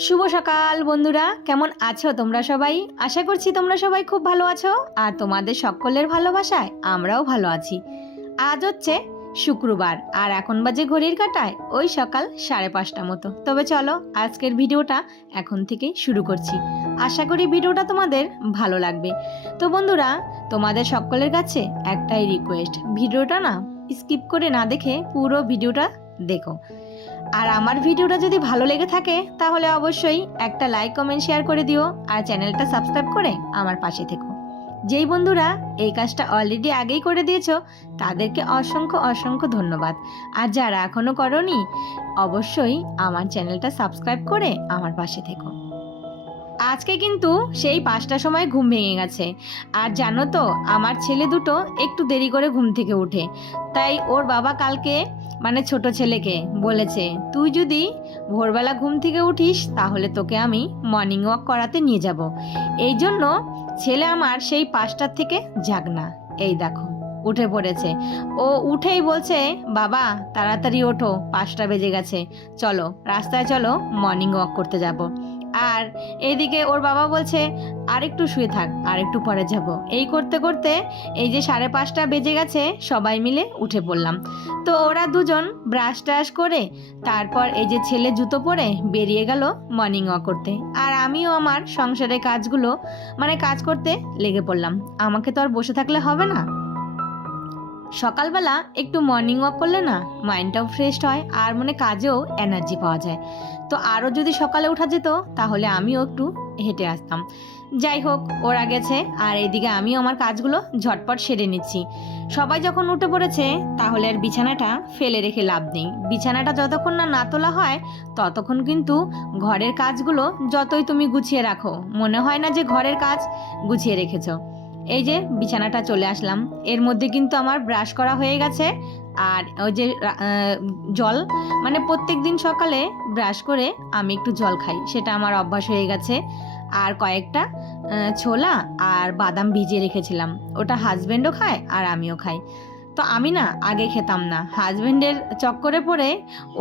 শুভ সকাল বন্ধুরা, কেমন আছো তোমরা সবাই? আশা করছি তোমরা সবাই খুব ভালো আছো আর তোমাদের সকলের ভালোবাসায় আমরাও ভালো আছি। আজ হচ্ছে শুক্রবার আর এখন বাজে ঘড়ির কাঁটায় ওই সকাল 5:30 মতো। তবে চলো আজকের ভিডিওটা এখন থেকেই শুরু করছি। আশা করি ভিডিওটা তোমাদের ভালো লাগবে। তো বন্ধুরা, তোমাদের সকলের কাছে একটাই রিকোয়েস্ট, ভিডিওটা না স্কিপ করে না দেখে পুরো ভিডিওটা দেখো। আর আমার ভিডিওটা যদি ভালো লেগে থাকে তাহলে অবশ্যই একটা লাইক কমেন্ট শেয়ার করে দিও আর চ্যানেলটা সাবস্ক্রাইব করে আমার পাশে থেকো। যেই বন্ধুরা এই কাজটা অলরেডি আগেই করে দিয়েছো তাদেরকে অসংখ্য অসংখ্য ধন্যবাদ। আর যারা এখনও করোনি অবশ্যই আমার চ্যানেলটা সাবস্ক্রাইব করে আমার পাশে থেকো। আজকে কিন্তু সেই 5টার সময় ঘুম ভেঙে গেছে। আর জানো তো, আমার ছেলে দুটো একটু দেরি করে ঘুম থেকে উঠে, তাই ওর বাবা কালকে মানে ছোট ছেলেকে বলেছে, তুই যদি ভোরবেলা ঘুম থেকে উঠিস তাহলে তোকে আমি মর্নিং ওয়াক করাতে নিয়ে যাব। এই জন্য ছেলে আমার সেই 5টার থেকে জাগনা। এই দেখো উঠে পড়েছে। ও উঠেই বলছে, বাবা তাড়াতাড়ি ওঠো, 5টা বেজে গেছে, চলো রাস্তায় চলো, মর্নিং ওয়াক করতে যাব। আর এইদিকে ওর বাবা বলছে, আর একটু শুয়ে থাক, আর একটু পরে যাব। এই করতে করতে এই যে 5:30 বেজে গেছে, সবাই মিলে উঠে পড়লাম। তো ওরা দুজন ব্রাশ টাশ করে তারপর এই যে ছেলে জুতো পরে বেরিয়ে গেল মর্নিং ওয়াক করতে। আর আমিও আমার সংসারের কাজগুলো মানে কাজ করতে লেগে পড়লাম। আমাকে তো আর বসে থাকলে হবে না। সকালবেলা একটু মর্নিং ওয়াক করলে না মাইন্ডটাও ফ্রেশ হয় আর মনে কাজেও এনার্জি পাওয়া যায়। তো আরও যদি সকালে ওঠা যেত তাহলে আমিও একটু হেঁটে আসতাম। যাই হোক, ওরা গেছে আর এইদিকে আমিও আমার কাজগুলো ঝটপট সেরে নিচ্ছি। সবাই যখন উঠে পড়েছে তাহলে আর বিছানাটা ফেলে রেখে লাভ নেই। বিছানাটা যতক্ষণ না না তোলা হয় ততক্ষণ কিন্তু ঘরের কাজগুলো যতই তুমি গুছিয়ে রাখো মনে হয় না যে ঘরের কাজ গুছিয়ে রেখেছো। এই যে বিছানাটা চলে আসলাম, এর মধ্যে কিন্তু আমার ব্রাশ করা হয়ে গেছে। আর ওই যে জল মানে প্রত্যেক দিন সকালে ব্রাশ করে আমি একটু জল খাই, সেটা আমার অভ্যাস হয়ে গেছে। আর কয়েকটা ছোলা আর বাদাম ভিজিয়ে রেখেছিলাম, ওটা হাজব্যান্ডও খায় আর আমিও খাই। তো আমি না আগে খেতাম না, হাজব্যান্ডের চক্করে পড়ে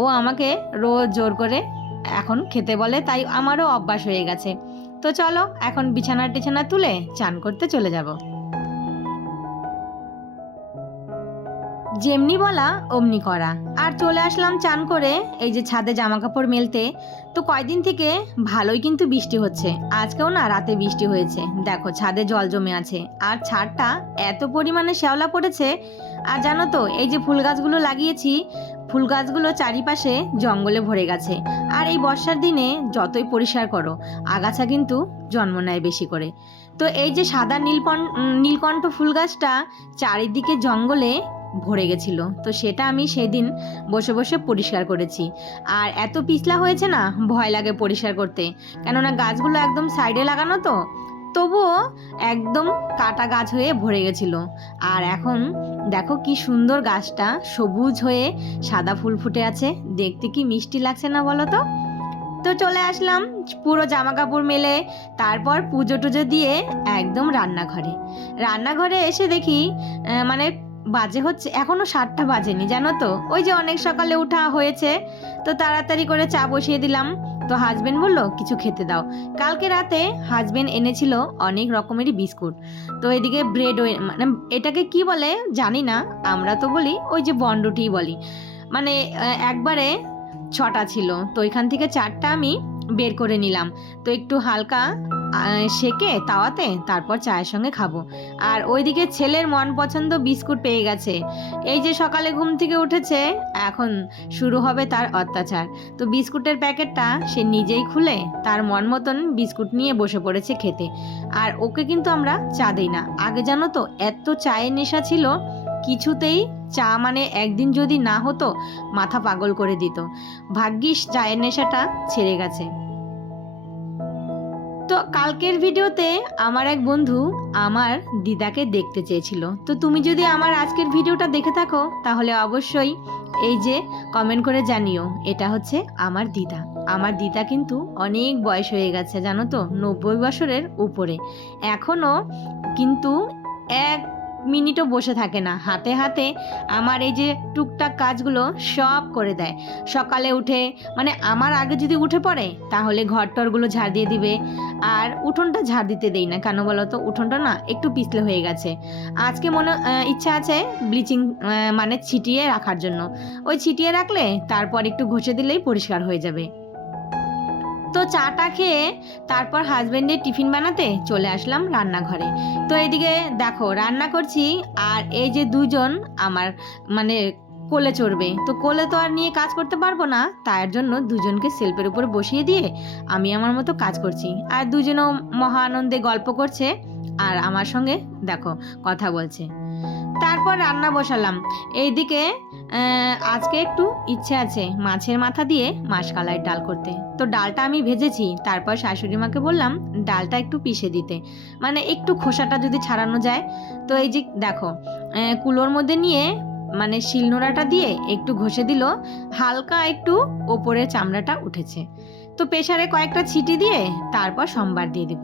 ও আমাকে রোজ জোর করে এখন খেতে বলে, তাই আমারও অভ্যাস হয়ে গেছে। তো চলো এখন বিছানা টিছানা তুলে চান করতে চলে যাব। যেমনি বলা অমনি করা। আর চলে আসলাম চান করে এই যে ছাদে জামা কাপড় মেলতে। তো কয়দিন থেকে ভালোই কিন্তু বৃষ্টি হচ্ছে, আজকেও না রাতে বৃষ্টি হয়েছে। দেখো ছাদে জল জমে আছে আর ছাদটা এত পরিমাণে শ্যাওলা পড়েছে। আর জানো তো, এই যে ফুল গাছগুলো লাগিয়েছি, ফুল গাছগুলো চারিপাশে জঙ্গলে ভরে গেছে। আর এই বর্ষার দিনে যতই পরিষ্কার করো আগাছা কিন্তু জন্ম নেয় বেশি করে। তো এই যে সাদা নীলকণ্ঠ ফুল গাছটা চারিদিকে জঙ্গলে ভরে গেছিল, তো সেটা আমি সেদিন বসে বসে পরিষ্কার করেছি। আর এত পিছলা হয়েছে না, ভয় লাগে পরিষ্কার করতে, কেননা গাছগুলো একদম সাইডে লাগানো, তো তবুও একদম কাটা গাছ হয়ে ভরে গেছিল। আর এখন দেখো কি সুন্দর গাছটা সবুজ হয়ে সাদা ফুল ফুটে আছে, দেখতে কি মিষ্টি লাগছে না বলো তো। তো চলে আসলাম পুরো জামা কাপড় মেলে, তারপর পুজো টুজো দিয়ে একদম রান্নাঘরে এসে দেখি মানে বাজে হচ্ছে এখনো 7টা বাজেনি, জানো তো। ওই যে অনেক সকালে উঠা হয়েছে, তো তাড়াতাড়ি করে চা বসিয়ে দিলাম। তো হাজবেন্ড বললো কিছু খেতে দাও। কালকে রাতে হাজবেন্ড এনেছিল অনেক রকমেরই বিস্কুট। তো এদিকে ব্রেড, মানে এটাকে কি বলে জানি না, আমরা তো বলি ওই যে বনরুটি বলি, মানে একবারে 6টা ছিল, তো এখান থেকে 4টা আমি বের করে নিলাম। তো একটু হালকা সেকে তাওয়াতে তারপর চায়ের সঙ্গে খাবো। আর ওইদিকে ছেলের মন পছন্দ বিস্কুট পেয়ে গেছে। এই যে সকালে ঘুম থেকে উঠেছে, এখন শুরু হবে তার অত্যাচার। তো বিস্কুটের প্যাকেটটা সে নিজেই খুলে তার মন মতন বিস্কুট নিয়ে বসে পড়েছে খেতে। আর ওকে কিন্তু আমরা চা দিই না। আগে জানো তো এত চায়ের নেশা ছিল, কিছুতেই চা মানে একদিন যদি না হতো মাথা পাগল করে দিত। ভাগ্যিস চায়ের নেশাটা ছেড়ে গেছে। তো কালকের ভিডিওতে আমার এক বন্ধু আমার দিদাকে দেখতে চেয়েছিল। তো তুমি যদি আমার আজকের ভিডিওটা দেখে থাকো তাহলে অবশ্যই এই যে কমেন্ট করে জানিও, এটা হচ্ছে আমার দিদা। আমার দিদা কিন্তু অনেক বয়স হয়ে গেছে, জানো তো, 90 বছরের উপরে। এখনও কিন্তু এক মিনিটও বসে থাকে না, হাতে হাতে আমার এই যে টুকটাক কাজগুলো সব করে দেয়। সকালে উঠে মানে আমার আগে যদি উঠে পড়ে তাহলে ঘর টরগুলো ঝাড় দিয়ে দিবে। আর উঠোনটা ঝাড় দিতে দেই না, কেন বলো তো, উঠোনটা না একটু পিছলে হয়ে গেছে। আজকে ইচ্ছা আছে ব্লিচিং মানে ছিটিয়ে রাখার জন্য। ওই ছিটিয়ে রাখলে তারপর একটু ঘষে দিলেই পরিষ্কার হয়ে যাবে। তো চাটা খেয়ে তারপর হাজবেন্ডের টিফিন বানাতে চলে আসলাম রান্নাঘরে। তো এদিকে দেখো রান্না করছি, আর এই যে দুজন আমার মানে কোলে চড়বে, তো কোলে তো আর নিয়ে কাজ করতে পারবো না, তার জন্য দুজনকে সেলফের উপর বসিয়ে দিয়ে আমি আমার মতো কাজ করছি। আর দুজনও মহা আনন্দে গল্প করছে আর আমার সঙ্গে দেখো কথা বলছে। তারপর রান্না বসালাম। এইদিকে আজকে একটু ইচ্ছে আছে মাছের মাথা দিয়ে মাসকলাই ডাল করতে। তো ডালটা আমি ভেজেছি, তারপর শাশুড়ি মাকে বললাম ডালটা একটু পিষে দিতে, মানে একটু খোসাটা যদি ছাড়ানো যায়। তো এই যে দেখো কুলোর মধ্যে নিয়ে মানে শিলনোড়াটা দিয়ে একটু ঘষে দিল, হালকা একটু ওপরের চামড়াটা উঠেছে। তো প্রেসারে কয়েকটা ছিটি দিয়ে তারপর সম্বার দিয়ে দিব।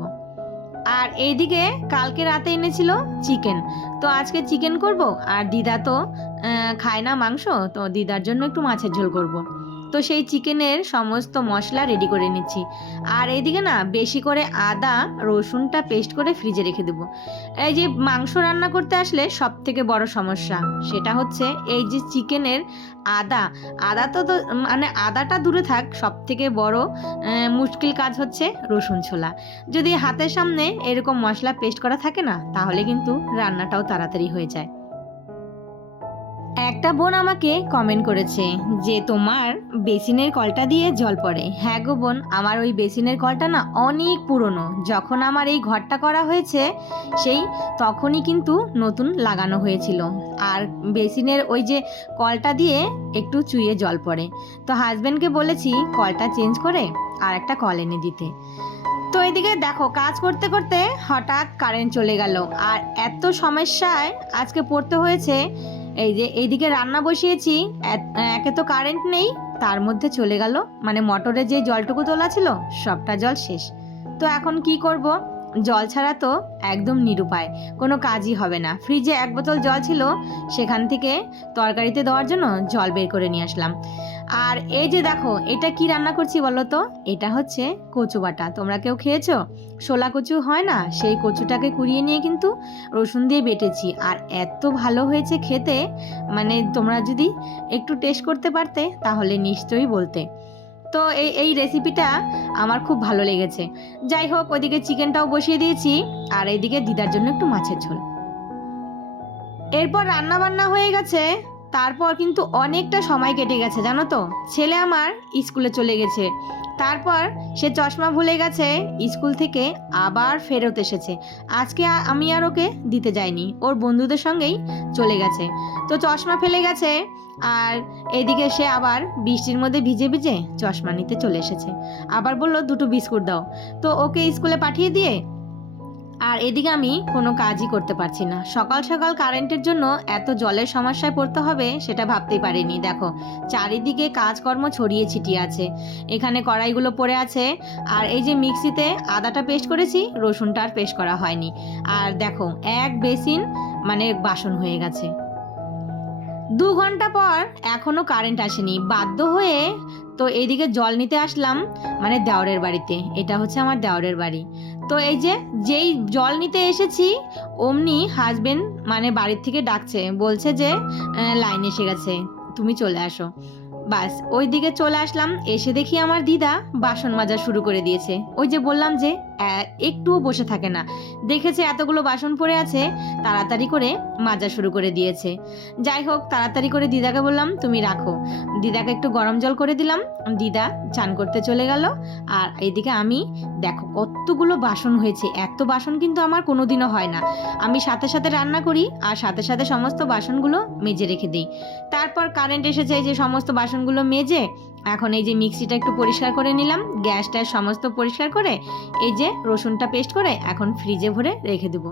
আর এইদিকে কালকে রাতে এনেছিল চিকেন, তো আজকে চিকেন করব। আর দিদা তো খায় না মাংস, তো দিদার জন্য একটু মাছের ঝোল করব। তো সেই চিকেনের সমস্ত মশলা রেডি করে নিচ্ছি। আর এইদিকে না বেশি করে আদা রসুনটা পেস্ট করে ফ্রিজে রেখে দেবো। এই যে মাংস রান্না করতে আসলে সব থেকে বড় সমস্যা সেটা হচ্ছে এই যে চিকেনের আদা তো মানে আদাটা দূরে থাক, সব থেকে বড় মুশকিল কাজ হচ্ছে রসুন ছোলা। যদি হাতের সামনে এরকম মশলা পেস্ট করা থাকে না, তাহলে কিন্তু রান্নাটাও তাড়াতাড়ি হয়ে যায়। একটা বোন আমাকে কমেন্ট করেছে যে তোমার বেসিনের কলটা দিয়ে জল পড়ে। হ্যাঁ গো বোন, আমার ওই বেসিনের কলটা না অনেক পুরনো। যখন আমার এই ঘরটা করা হয়েছে সেই তখনই কিন্তু নতুন লাগানো হয়েছিল। আর বেসিনের ওই যে কলটা দিয়ে একটু চুইয়ে জল পড়ে। তো হাজবেন্ডকে বলেছি কলটা চেঞ্জ করে আর একটা কল এনে দিতে। তো এদিকে দেখো কাজ করতে করতে হঠাৎ কারেন্ট চলে গেল, আর এত সমস্যায় আজকে পড়তে হয়েছে। এই যে এইদিকে রান্না বসিয়েছি, একে তো কারেন্ট নেই, তার মধ্যে চলে গেল মানে মোটরে যে জলটুকু তোলা ছিল সবটা জল শেষ। তো এখন কি করব, জল ছাড়া তো একদম নিরুপায়, কোনো কাজই হবে না। ফ্রিজে এক বোতল জল ছিল, সেখান থেকে তরকারিতে দেওয়ার জন্য জল বের করে নিয়ে আসলাম। আর এই যে দেখো এটা কি রান্না করছি বলো তো, এটা হচ্ছে কচু বাটা। তোমরা কেউ খেয়েছো? শোলা কচু হয় না, সেই কচুটাকে কুড়িয়ে নিয়ে কিন্তু রসুন দিয়ে বেটেছি, আর এত ভালো হয়েছে খেতে, মানে তোমরা যদি একটু টেস্ট করতে পারতে তাহলে নিশ্চয়ই বলতে। তো এই রেসিপিটা আমার খুব ভালো লেগেছে। যাই হোক, ওইদিকে চিকেনটাও বসিয়ে দিয়েছি, আর এইদিকে দিদার জন্য একটু মাছের ঝোল। এরপর রান্না বান্না হয়ে গেছে, তারপর কিন্তু অনেকটা সময় কেটে গেছে জানো তো। ছেলে আমার স্কুলে চলে গেছে, তারপর সে চশমা ভুলে গেছে, স্কুল থেকে আবার ফেরত এসেছে। আজকে আমি আর ওকে দিতে যাইনি, ওর বন্ধুদের সঙ্গেই চলে গেছে। তো চশমা ফেলে গেছে, আর এদিকে সে আবার বৃষ্টির মধ্যে ভিজে ভিজে চশমা নিতে চলে এসেছে। আবার বললো দুটো বিস্কুট দাও। তো ওকে স্কুলে পাঠিয়ে দিয়ে আর এদিকে আমি কোনো কাজই করতে পারছি না। সকাল সকাল কারেন্টের জন্য এত জলের সমস্যায় পড়তে হবে সেটা ভাবতেই পারিনি। দেখো চারিদিকে কাজকর্ম ছড়িয়ে ছিটিয়ে আছে, এখানে কড়াইগুলো পড়ে আছে, আর এই যে মিক্সিতে আদাটা পেস্ট করেছি, রসুনটা আর পেস্ট করা হয়নি। আর দেখো এক বেসিন মানে বাসন হয়ে গেছে। 2 ঘন্টা পর এখনো কারেন্ট আসেনি, বাধ্য হয়ে তো এইদিকে জল নিতে আসলাম মানে দেওরের বাড়িতে। এটা হচ্ছে আমার দেওরের বাড়ি। তো এই যে যেই জল নিতে এসেছি অমনি হাজবেন্ড মানে বাড়ির থেকে ডাকছে, বলছে যে লাইন এসে গেছে, তুমি চলে আসো। বাস ওই দিকে চলে আসলাম, এসে দেখি আমার দিদা বাসন মাজা শুরু করে দিয়েছে। ওই যে বললাম যে একটুও বসে থাকে না, দেখেছে এতগুলো বাসন পড়ে আছে, তাড়াতাড়ি করে মাজা শুরু করে দিয়েছে। যাই হোক তাড়াতাড়ি করে দিদাকে বললাম তুমি রাখো, দিদাকে একটু গরম জল করে দিলাম, দিদা চান করতে চলে গেল। আর এইদিকে আমি দেখো কতগুলো বাসন হয়েছে, এত বাসন কিন্তু আমার কোনোদিনও হয় না। আমি সাথে সাথে রান্না করি আর সাথে সাথে সমস্ত বাসনগুলো মেজে রেখে দিই। তারপর কারেন্ট এসেছে, এই যে সমস্ত বাসনগুলো মেজে এখন এই যে মিক্সিটা একটু পরিষ্কার করে নিলাম, গ্যাসটা সমস্ত পরিষ্কার করে এই যে রসুনটা পেস্ট করে এখন ফ্রিজে ভরে রেখে দেবো।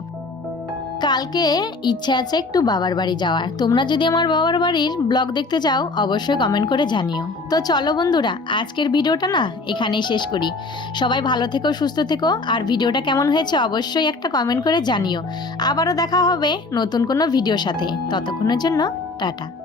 কালকে ইচ্ছে আছে একটু বাবার বাড়ি যাওয়ার। তোমরা যদি আমার বাবার বাড়ির ব্লগ দেখতে চাও অবশ্যই কমেন্ট করে জানিও। তো চলো বন্ধুরা, আজকের ভিডিওটা না এখানেই শেষ করি। সবাই ভালো থেকো, সুস্থ থেকো, আর ভিডিওটা কেমন হয়েছে অবশ্যই একটা কমেন্ট করে জানিও। আবারও দেখা হবে নতুন কোনো ভিডিওর সাথে। ততক্ষণের জন্য টাটা।